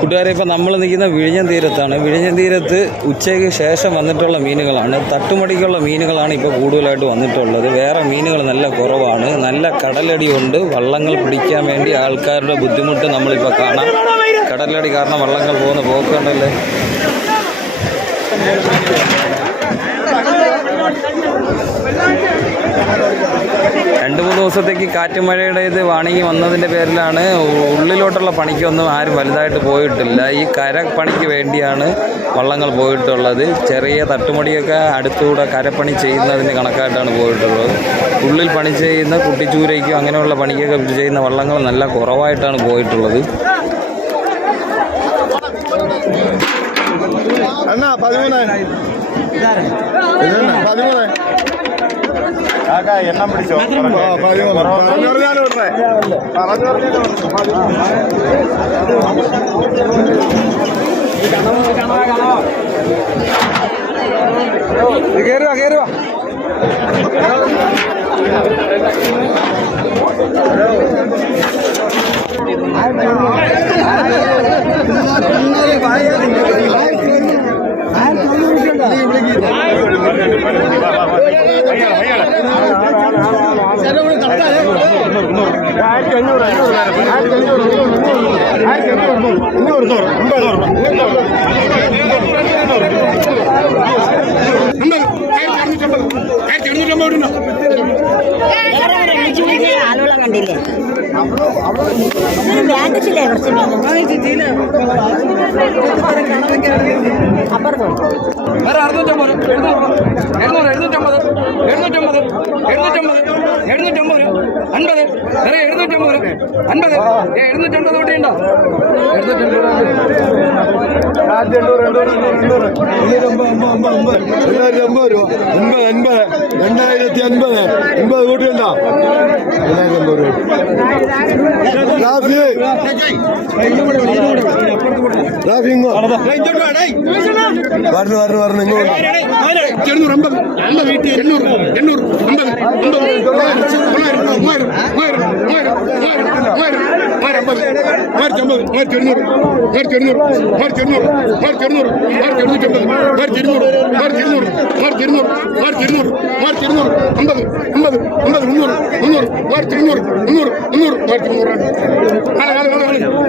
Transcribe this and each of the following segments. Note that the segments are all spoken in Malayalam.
കൂട്ടുകാരെ ഇപ്പം നമ്മൾ നിൽക്കുന്ന വിഴിഞ്ഞം തീരത്താണ്. വിഴിഞ്ഞം തീരത്ത് ഉച്ചയ്ക്ക് ശേഷം വന്നിട്ടുള്ള മീനുകളാണ്. തട്ടുമടിക്കുള്ള മീനുകളാണ് ഇപ്പോൾ കൂടുതലായിട്ട് വന്നിട്ടുള്ളത്. വേറെ മീനുകൾ നല്ല കുറവാണ്. നല്ല കടലടിയുണ്ട്. വള്ളങ്ങൾ പിടിക്കാൻ വേണ്ടി ആൾക്കാരുടെ ബുദ്ധിമുട്ട് നമ്മളിപ്പോൾ കാണാം. കടലടി കാരണം വള്ളങ്ങൾ പോകുന്ന പോക്കുണ്ടല്ലേ ദിവസത്തേക്ക് കാറ്റ് മഴയുടെ ഇത് വാണിങ്ങി വന്നതിന്റെ പേരിലാണ് ഉള്ളിലോട്ടുള്ള പണിക്കൊന്നും ആരും വലുതായിട്ട് പോയിട്ടില്ല. ഈ കര പണിക്ക് വേണ്ടിയാണ് വള്ളങ്ങൾ പോയിട്ടുള്ളത്. ചെറിയ തട്ടുമടിയൊക്കെ അടുത്തുകൂടെ കരപ്പണി ചെയ്യുന്നതിന് കണക്കായിട്ടാണ് പോയിട്ടുള്ളത്. ഉള്ളിൽ പണി ചെയ്യുന്ന കുട്ടിച്ചൂരയ്ക്കും അങ്ങനെയുള്ള പണിക്കൊക്കെ ചെയ്യുന്ന വള്ളങ്ങൾ നല്ല കുറവായിട്ടാണ് പോയിട്ടുള്ളത്. അണ്ണാ പതിമൂന്ന് പതിമൂന്ന് കാക്ക എണ്ണം പിടിച്ചോ? ആ, കേറുവാ. പറഞ്ഞു ഇത് കേറുവാ കേറുവാ ആയിരത്തി അഞ്ഞൂറ് ആയിരത്തി അഞ്ഞൂറ് ആയിരത്തി അഞ്ഞൂറ് നൂറ് അമ്പത് നൂറ് വേറെ വിളിച്ചു ആളുകളെ കുറച്ച് മീൻ അപ്പുറത്തോ വേറെ അറുന്നൂറ്റമ്പത് എഴുന്നൂറ് എഴുന്നൂറ് എഴുന്നൂറ്റമ്പത് എഴുന്നൂറ്റമ്പത് എഴുന്നൂറ്റമ്പത് എഴുന്നൂറ്റമ്പത് അൻപത് വേറെ എഴുന്നൂറ്റമ്പത് അൻപത് ഏ എഴുന്നൂറ്റമ്പത് കൂട്ടി ഉണ്ടോ ആയിരത്തി എണ്ണൂറ് എണ്ണൂറ് എണ്ണൂറ് എണ്ണൂറ് അമ്പത് അമ്പത് അമ്പത് രണ്ടായിരത്തി അമ്പത് രൂപ അൻപത് അൻപത് രണ്ടായിരത്തി അൻപത് അൻപത് കൂട്ടിയുണ്ടോ രണ്ടായിരത്തി അമ്പത് രൂപ റാഫി റാഫി ഇങ്ങോ വരണം വരണം വരണം ഇങ്ങോട്ട് എഴുന്നൂറ് അമ്പത് അമ്പത് വീട്ടിൽ എണ്ണൂറ് എണ്ണൂറ് അമ്പത് അമ്പത് മൂവായിരം മൂവായിരം മൂവായിരം മൂവായിരം മൂവായിരം മൂവായിരം മൂവായിരം അമ്പത് മൂവായിരത്തി അമ്പത് മൂവായിരത്തി എണ്ണൂറ് മൂവായിരത്തി എണ്ണൂറ് മൂവായിരത്തി എണ്ണൂറ് മൂവായിരത്തി എണ്ണൂറ് മൂവായിരത്തി എണ്ണൂറ്റമ്പത് മൂവായിരത്തി ഇരുന്നൂറ് മൂവായിരത്തി ഇരുന്നൂറ് മൂവായിരത്തി ഇരുന്നൂറ് മൂവായിരത്തി ഇരുന്നൂറ് മൂവായിരത്തി ഇരുന്നൂറ് അമ്പത് അമ്പത് അമ്പത് മുന്നൂറ് മുന്നൂറ് മൂവായിരത്തി മുന്നൂറ് മുന്നൂറ് മുന്നൂറ് മൂവായിരത്തി മുന്നൂറാണ് നാളെ നാളെ നാളെ നാളെ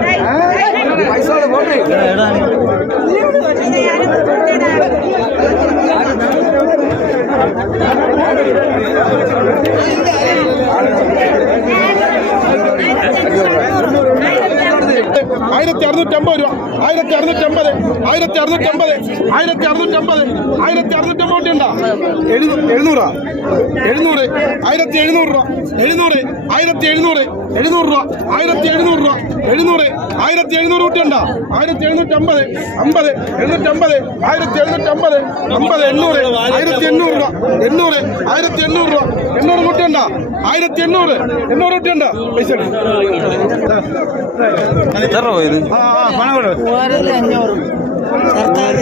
ആയിരത്തി അറുന്നൂറ്റമ്പത് രൂപ. ആയിരത്തി അറുന്നൂറ്റമ്പത് ആയിരത്തി അറുന്നൂറ്റമ്പത് ആയിരത്തി അറുന്നൂറ്റമ്പത് ആയിരത്തി അറുന്നൂറ്റമ്പത് ഉണ്ടോ എഴുന്നൂറാ? എഴുന്നൂറ് ആയിരത്തി എഴുന്നൂറ് രൂപ. എഴുന്നൂറ് ആയിരത്തി എഴുന്നൂറ് എഴുന്നൂറ് രൂപ. ആയിരത്തി എഴുന്നൂറ് രൂപ. എഴുന്നൂറ് ആയിരത്തി എഴുന്നൂറ് കൂട്ടുണ്ടോ ആയിരത്തി എഴുന്നൂറ്റമ്പത് അമ്പത് എഴുന്നൂറ്റമ്പത് ആയിരത്തി എഴുന്നൂറ്റമ്പത് അമ്പത് എണ്ണൂറ് ആയിരത്തി എണ്ണൂറ് രൂപ. എണ്ണൂറ് ആയിരത്തി എണ്ണൂറ് രൂപ. എണ്ണൂറ് കൂട്ടുണ്ടോ ആയിരത്തി എണ്ണൂറ് എണ്ണൂറ് കൂട്ടുണ്ടോ പൈസ രൂപ ആ പണം കൊടു മൂവായിരത്തി അഞ്ഞൂറ്. സർക്കാർ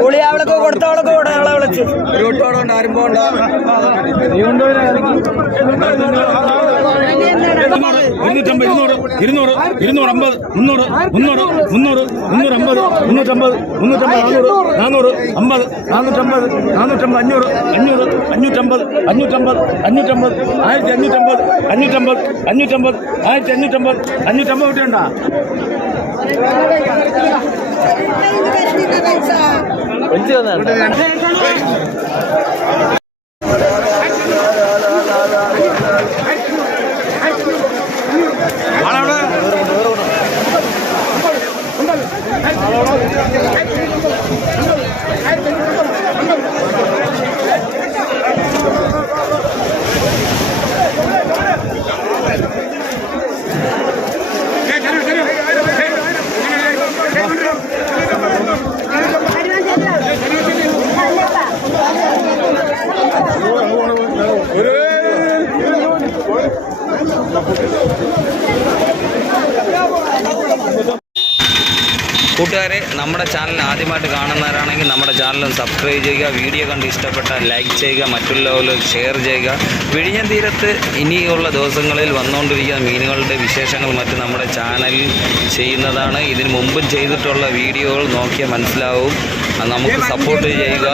പുളി അവൾക്ക് കൊടുത്തവളൊക്കെ കൂടെ അവളെ വിളിച്ചു. ഇരുന്നൂറ്റമ്പത് ഇരുന്നൂറ് ഇരുന്നൂറ് ഇരുന്നൂറ് അമ്പത് മുന്നൂറ് മുന്നൂറ് മുന്നൂറ് മുന്നൂറ്റമ്പത് മുന്നൂറ്റമ്പത് മുന്നൂറ്റമ്പത് നാനൂറ് നാനൂറ് അമ്പത് നാനൂറ്റമ്പത് നാനൂറ്റമ്പത് അഞ്ഞൂറ് അഞ്ഞൂറ് അഞ്ഞൂറ്റമ്പത് അഞ്ഞൂറ്റമ്പത് അഞ്ഞൂറ്റമ്പത് ആയിരത്തി അഞ്ഞൂറ്റമ്പത് അഞ്ഞൂറ്റമ്പത് അഞ്ഞൂറ്റമ്പത് ആയിരത്തി അഞ്ഞൂറ്റമ്പത് അഞ്ഞൂറ്റമ്പത് കിട്ടിയുണ്ടോ കൂട്ടുകാരെ നമ്മുടെ ചാനൽ ആദ്യമായിട്ട് കാണുന്നവരാണെങ്കിൽ നമ്മുടെ ചാനൽ സബ്സ്ക്രൈബ് ചെയ്യുക വീഡിയോ കണ്ട് ഇഷ്ടപ്പെട്ട ലൈക്ക് ചെയ്യുക മറ്റുള്ളവരിൽ ഷെയർ ചെയ്യുക. വിഴിഞ്ഞം തീരത്ത് ഇനിയുള്ള ദിവസങ്ങളിൽ വന്നുകൊണ്ടിരിക്കുന്ന മീനുകളുടെ വിശേഷങ്ങൾ മറ്റ് നമ്മുടെ ചാനലിൽ ചെയ്യുന്നതാണ്. ഇതിന് മുമ്പും ചെയ്തിട്ടുള്ള വീഡിയോകൾ നോക്കിയാൽ മനസ്സിലാവും. നമുക്ക് സപ്പോർട്ട് ചെയ്യുക.